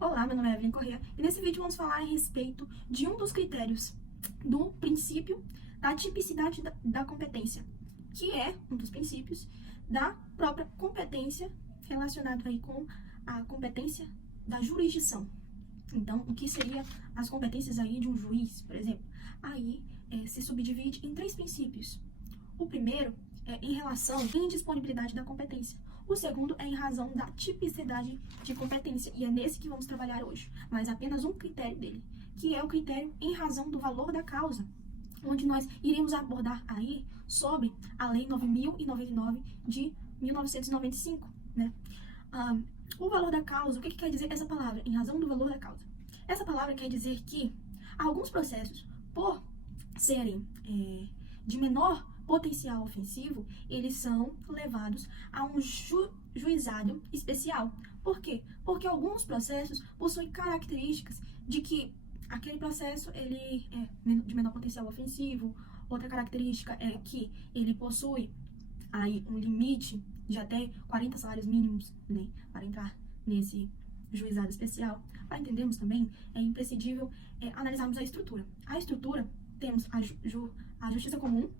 Olá, meu nome é Evelyn Corrêa e nesse vídeo vamos falar a respeito de um dos critérios do princípio da tipicidade da competência, que é um dos princípios da própria competência relacionado aí com a competência da jurisdição. Então, o que seria as competências aí de um juiz, por exemplo? Aí se subdivide em três princípios. O primeiro é em relação à indisponibilidade da competência. O segundo é em razão da tipicidade de competência, e é nesse que vamos trabalhar hoje, mas apenas um critério dele, que é o critério em razão do valor da causa, onde nós iremos abordar aí sobre a Lei 9.099 de 1995, né? O valor da causa, o que quer dizer essa palavra, em razão do valor da causa? Essa palavra quer dizer que alguns processos, por serem de menor potencial ofensivo, eles são levados a um juizado especial. Por quê? Porque alguns processos possuem características de que aquele processo ele é de menor potencial ofensivo. Outra característica é que ele possui aí um limite de até 40 salários mínimos, né, para entrar nesse juizado especial. Para entendermos também, é imprescindível analisarmos a estrutura. A estrutura, temos a justiça comum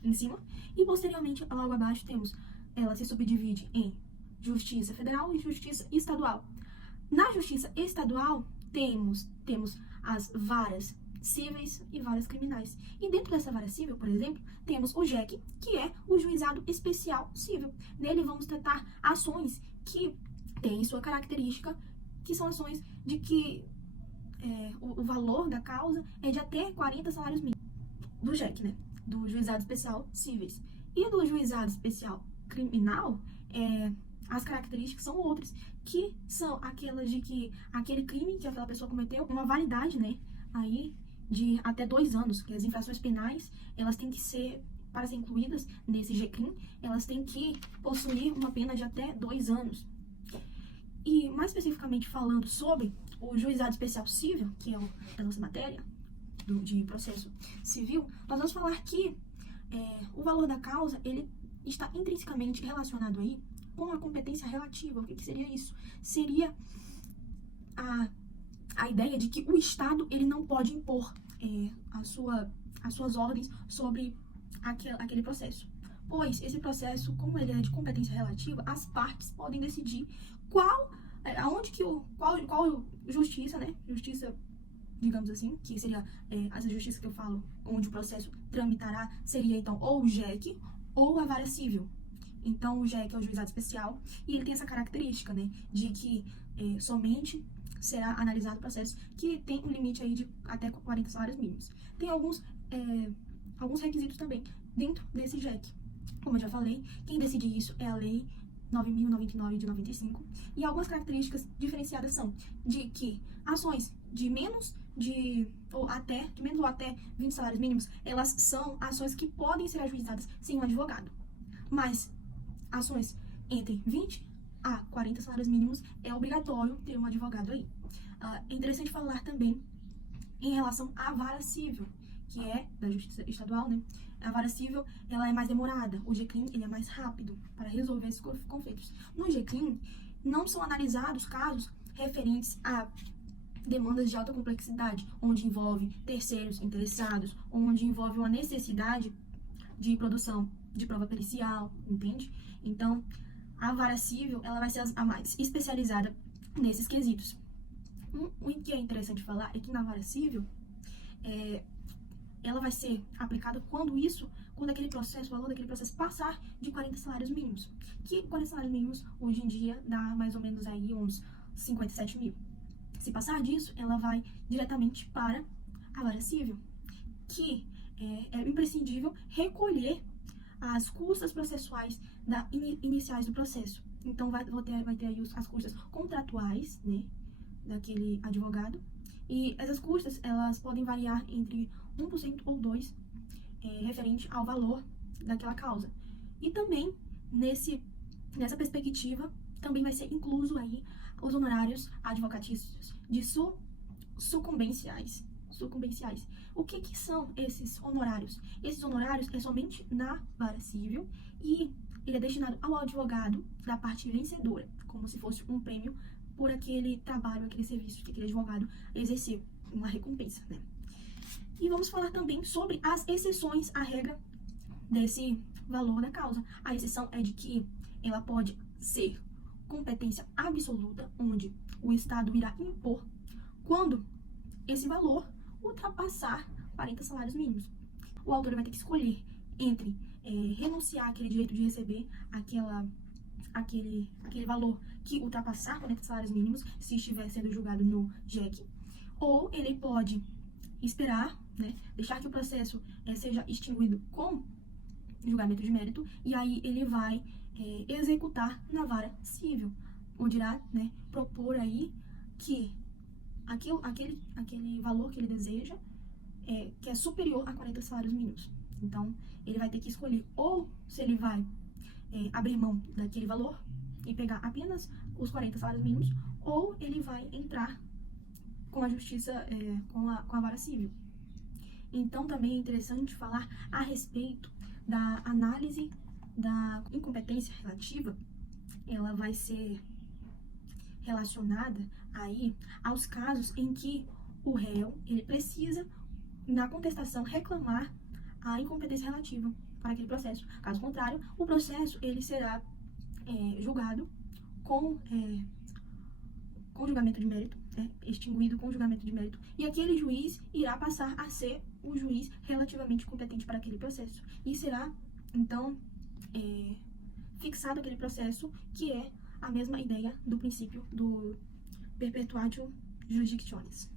em cima, e posteriormente, logo abaixo, ela se subdivide em justiça federal e justiça estadual. Na justiça estadual, temos as varas cíveis e varas criminais. E dentro dessa vara cível, por exemplo, temos o JEC, que é o Juizado Especial Cível. Nele vamos tratar ações que têm sua característica, que são ações de que o valor da causa é de até 40 salários mínimos. Do JEC, né? Do Juizado Especial Cíveis. E do Juizado Especial Criminal, as características são outras, que são aquelas de que aquele crime que aquela pessoa cometeu, uma validade, né, aí de até 2 anos, que as infrações penais, elas têm que ser, para ser incluídas nesse GCRIM, elas têm que possuir uma pena de até 2 anos. E mais especificamente falando sobre o Juizado Especial Cível, que é a nossa matéria de processo civil, nós vamos falar que o valor da causa, ele está intrinsecamente relacionado aí com a competência relativa. O que seria isso? Seria a ideia de que o Estado, ele não pode impor as suas ordens sobre aquele processo. Pois esse processo, como ele é de competência relativa, as partes podem decidir qual justiça, né? Justiça, digamos assim, que seria essa justiça que eu falo, onde o processo tramitará, seria então ou o JEC ou a vara cível. Então o JEC é o juizado especial e ele tem essa característica, né, de que somente será analisado o processo que tem um limite aí de até 40 salários mínimos. Tem alguns requisitos também dentro desse JEC. Como eu já falei, quem decide isso é a Lei 9.099 de 95, e algumas características diferenciadas são de que ações de menos ou até 20 salários mínimos, elas são ações que podem ser ajuizadas sem um advogado. Mas ações entre 20 a 40 salários mínimos é obrigatório ter um advogado aí. É interessante falar também em relação à vara cível, que é da justiça estadual, né? A vara cível, ela é mais demorada. O GCRIM, ele é mais rápido para resolver esses conflitos. No GCRIM, não são analisados casos referentes a demandas de alta complexidade, onde envolve terceiros interessados, onde envolve uma necessidade de produção de prova pericial, entende? Então, a vara cível, ela vai ser a mais especializada nesses quesitos. O que é interessante falar é que na vara cível, ela vai ser aplicada quando aquele processo, o valor daquele processo passar de 40 salários mínimos. Que 40 salários mínimos, hoje em dia, dá mais ou menos aí uns 57 mil. Se passar disso, ela vai diretamente para a vara cível, que é imprescindível recolher as custas processuais iniciais do processo. Então, vai ter aí as custas contratuais, né, daquele advogado. E essas custas, elas podem variar entre 1% ou 2%, referente ao valor daquela causa. E também, nessa perspectiva, também vai ser incluso aí os honorários advocatícios de sucumbenciais. O que são esses honorários? Esses honorários é somente na vara cível e ele é destinado ao advogado da parte vencedora, como se fosse um prêmio por aquele trabalho, aquele serviço que aquele advogado exerceu, uma recompensa, né? E vamos falar também sobre as exceções à regra desse valor da causa. A exceção é de que ela pode ser competência absoluta, onde o Estado irá impor quando esse valor ultrapassar 40 salários mínimos. O autor vai ter que escolher entre renunciar àquele direito de receber aquele valor que ultrapassar 40 salários mínimos, se estiver sendo julgado no JEC, ou ele pode esperar, né, deixar que o processo seja extinguido com julgamento de mérito, e aí ele vai executar na vara civil, onde irá, né, propor aí que aquele valor que ele deseja, que é superior a 40 salários mínimos. Então, ele vai ter que escolher ou se ele vai abrir mão daquele valor e pegar apenas os 40 salários mínimos, ou ele vai entrar com a justiça, com a vara civil. Então, também é interessante falar a respeito da análise da incompetência relativa. Ela vai ser relacionada aí aos casos em que o réu, ele precisa, na contestação, reclamar a incompetência relativa para aquele processo. Caso contrário, o processo, ele será julgado com julgamento de mérito, extinguido com julgamento de mérito, e aquele juiz irá passar a ser o juiz relativamente competente para aquele processo. E será, então, fixado aquele processo, que é a mesma ideia do princípio do perpetuatio jurisdictionis.